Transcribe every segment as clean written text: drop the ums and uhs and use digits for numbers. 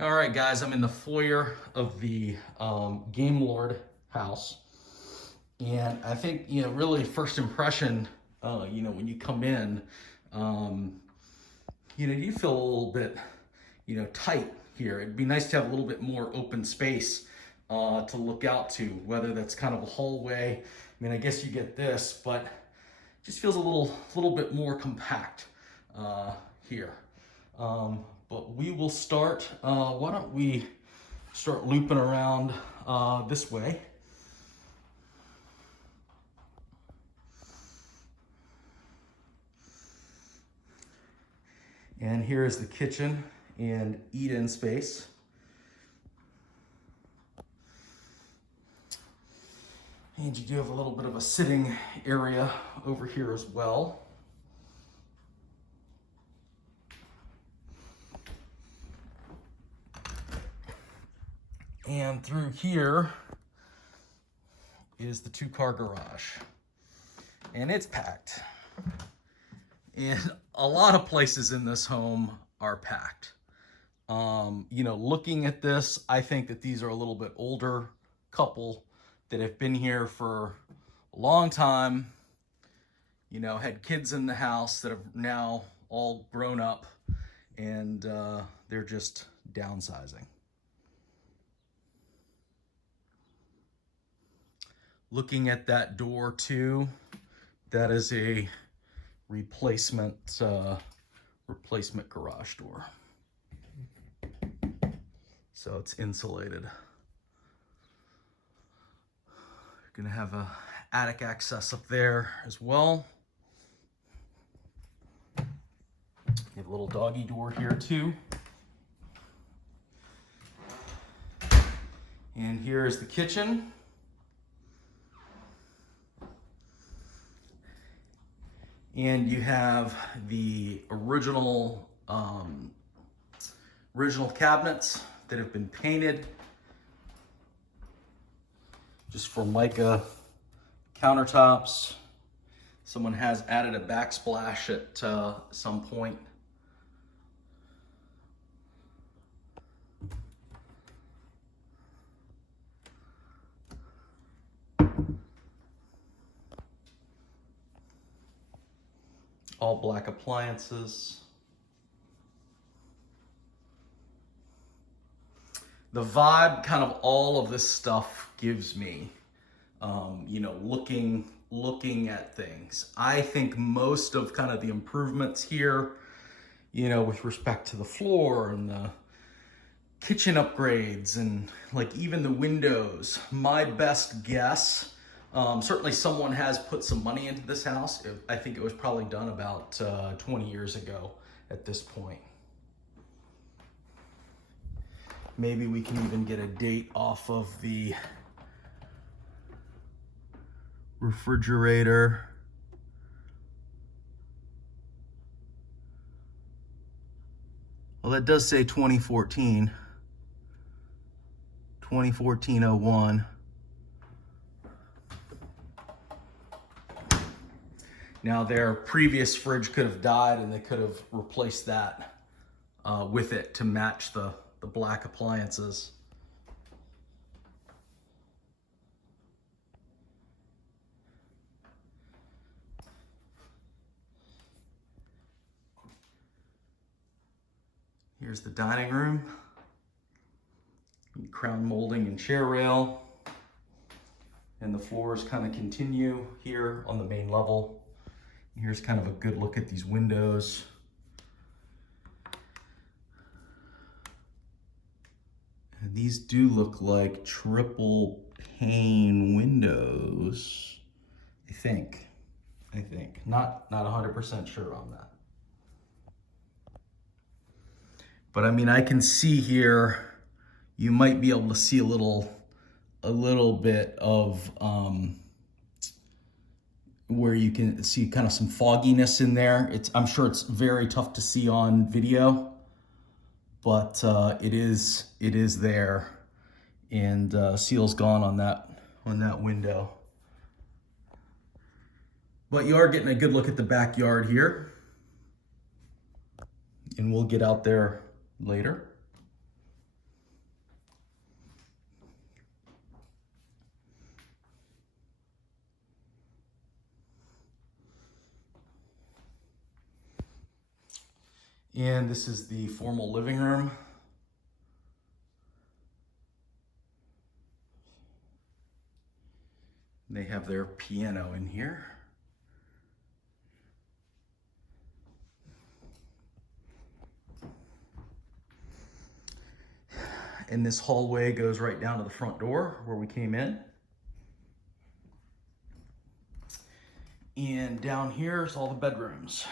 All right, guys, I'm in the foyer of the Game Lord house. And I think, really first impression, when you come in, um, you feel a little bit, tight here. It'd be nice to have a little bit more open space to look out to, whether that's kind of a hallway. I mean, I guess you get this, but it just feels a little bit more compact here. But we will start. Why don't we start looping around this way? And here is the kitchen and eat-in space. And you do have a little bit of a sitting area over here as well. And through here is the two-car garage. And it's packed. And a lot of places in this home are packed. Looking at this, I think that these are a little bit older couple that have been here for a long time, had kids in the house that have now all grown up, and they're just downsizing. Looking at that door too, that is a replacement garage door. So it's insulated. You're gonna have a attic access up there as well. You have a little doggy door here too. And here is the kitchen. And you have the original cabinets that have been painted. Just Formica countertops. Someone has added a backsplash at some point. All black appliances. The vibe kind of all of this stuff gives me, looking at things. I think most of kind of the improvements here, with respect to the floor and the kitchen upgrades and like even the windows, my best guess, certainly someone has put some money into this house. I think it was probably done about 20 years ago at this point. Maybe we can even get a date off of the refrigerator. Well, that does say 2014. 2014-01. Now their previous fridge could have died and they could have replaced that with it to match the black appliances. Here's the dining room. Crown molding and chair rail. And the floors kind of continue here on the main level. Here's kind of a good look at these windows. And these do look like triple pane windows, I think. Not 100% sure on that. But I mean, I can see here, you might be able to see a little bit of where you can see kind of some fogginess in there. I'm sure it's very tough to see on video, but it is there, and seal's gone on that window. But you are getting a good look at the backyard here, and we'll get out there later. And this is the formal living room. They have their piano in here. And this hallway goes right down to the front door where we came in. And down here is all the bedrooms.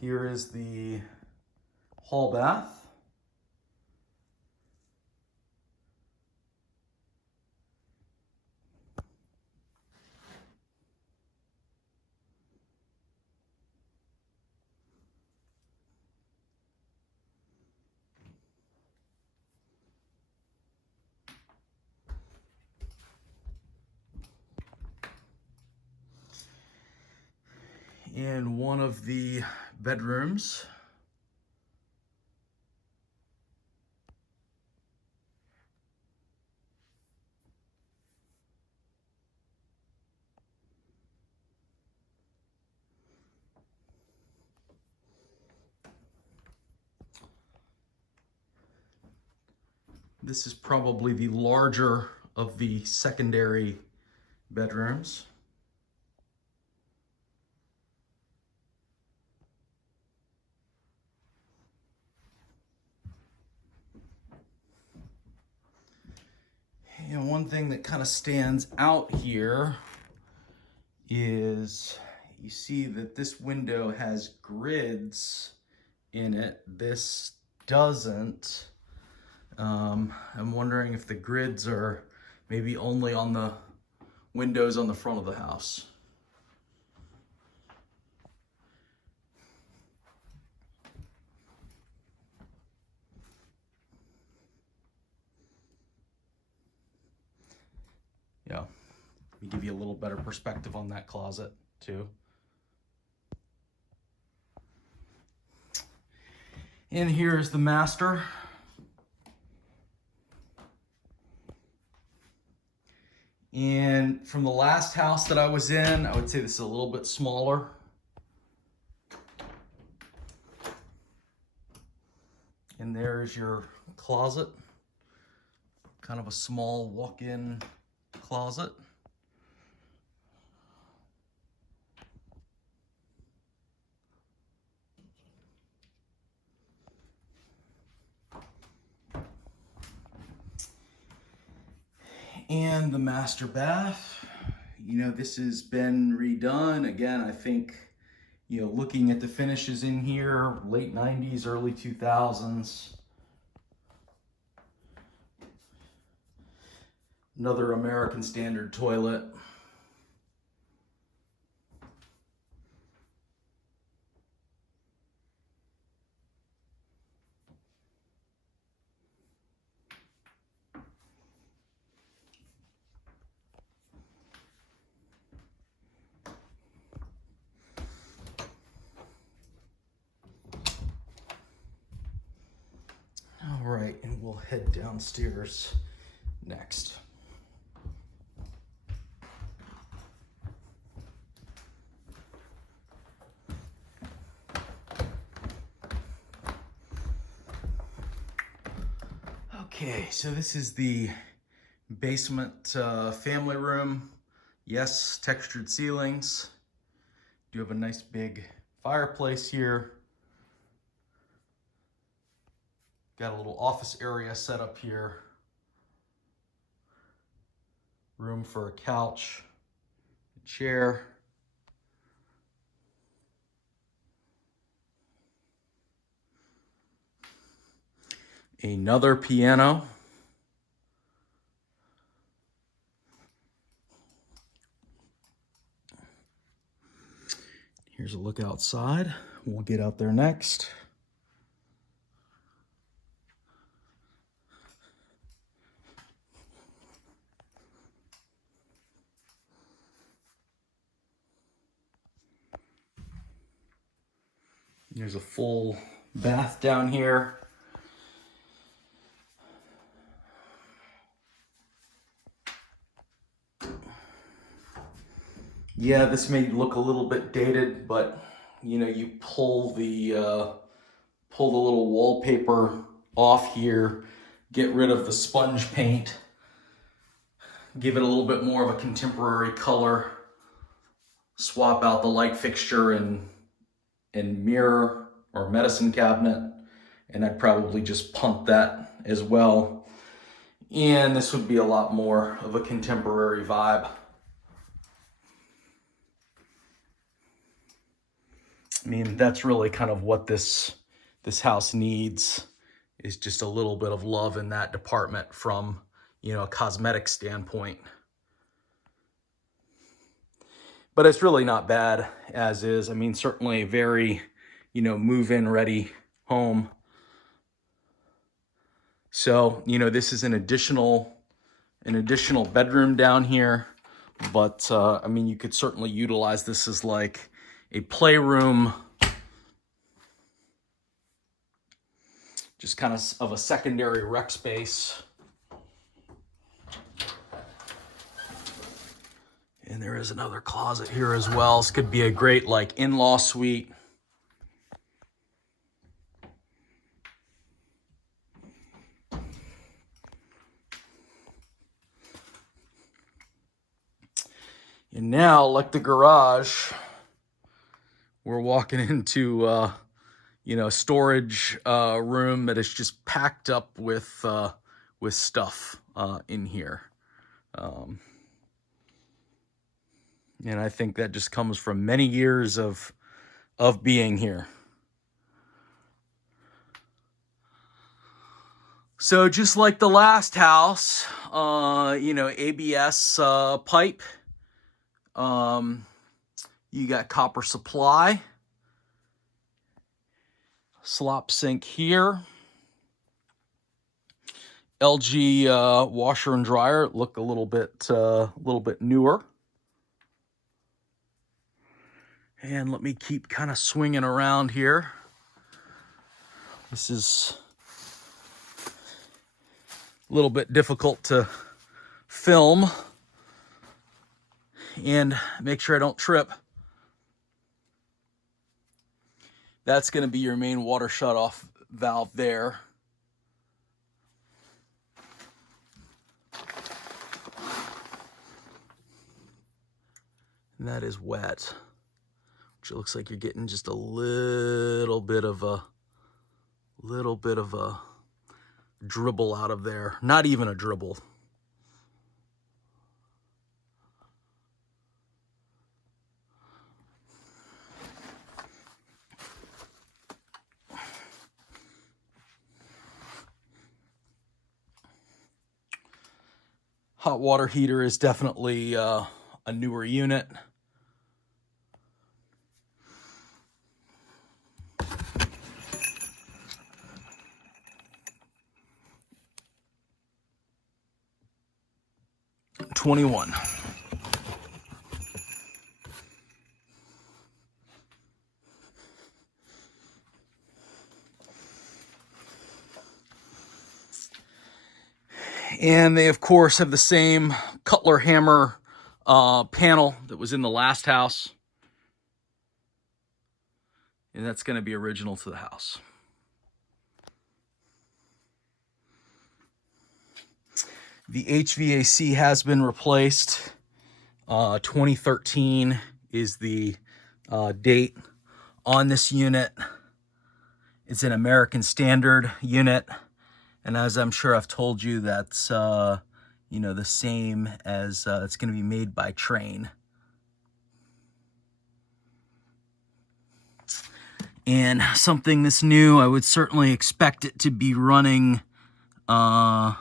Here is the hall bath. In one of the bedrooms, this is probably the larger of the secondary bedrooms. And one thing that kind of stands out here is you see that this window has grids in it. This doesn't. I'm wondering if the grids are maybe only on the windows on the front of the house. Yeah, let me give you a little better perspective on that closet too. And here is the master. And from the last house that I was in, I would say this is a little bit smaller. And there's your closet. Kind of a small walk-in closet. And the master bath. You know, this has been redone. Again, I think, you know, looking at the finishes in here, late 90s, early 2000s. Another American Standard toilet. All right, and we'll head downstairs next. Okay, so this is the basement family room. Yes, textured ceilings. Do have a nice big fireplace here. Got a little office area set up here. Room for a couch, a chair. Another piano. Here's a look outside. We'll get out there next. There's a full bath down here. Yeah, this may look a little bit dated, but you know, you pull the little wallpaper off here, get rid of the sponge paint, give it a little bit more of a contemporary color, swap out the light fixture and mirror or medicine cabinet, and I'd probably just punt that as well. And this would be a lot more of a contemporary vibe. I mean, that's really kind of what this house needs, is just a little bit of love in that department from, you know, a cosmetic standpoint. But it's really not bad as is. I mean, certainly a very, you know, move-in ready home. So, you know, this is an additional bedroom down here, but I mean, you could certainly utilize this as like a playroom, just kind of a secondary rec space. And there is another closet here as well. This could be a great like in-law suite. And now, like the garage, we're walking into you know, storage room that is just packed up with stuff in here. And I think that just comes from many years of being here. So just like the last house, you know, ABS pipe. You got copper supply. Slop sink here. LG washer and dryer look a little bit newer. And let me keep kind of swinging around here. This is a little bit difficult to film and make sure I don't trip. That's going to be your main water shutoff valve there. And that is wet, which it looks like you're getting just a little bit of a dribble out of there. Not even a dribble. Hot water heater is definitely a newer unit. $21. And they, of course, have the same Cutler hammer panel that was in the last house. And that's going to be original to the house. The HVAC has been replaced. 2013 is the date on this unit. It's an American Standard unit. And as I'm sure I've told you, that's, you know, the same as it's going to be made by Trane. And something that's new, I would certainly expect it to be running the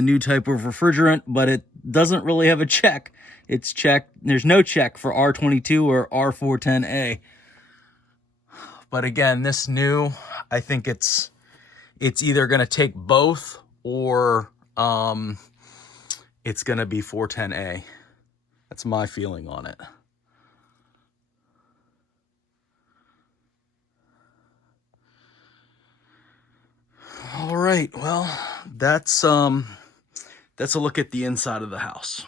new type of refrigerant, but it doesn't really have a check. It's checked. There's no check for R22 or R410A. But again, this new, I think it's either going to take both or it's going to be 410A. That's my feeling on it. All right, well, that's a look at the inside of the house.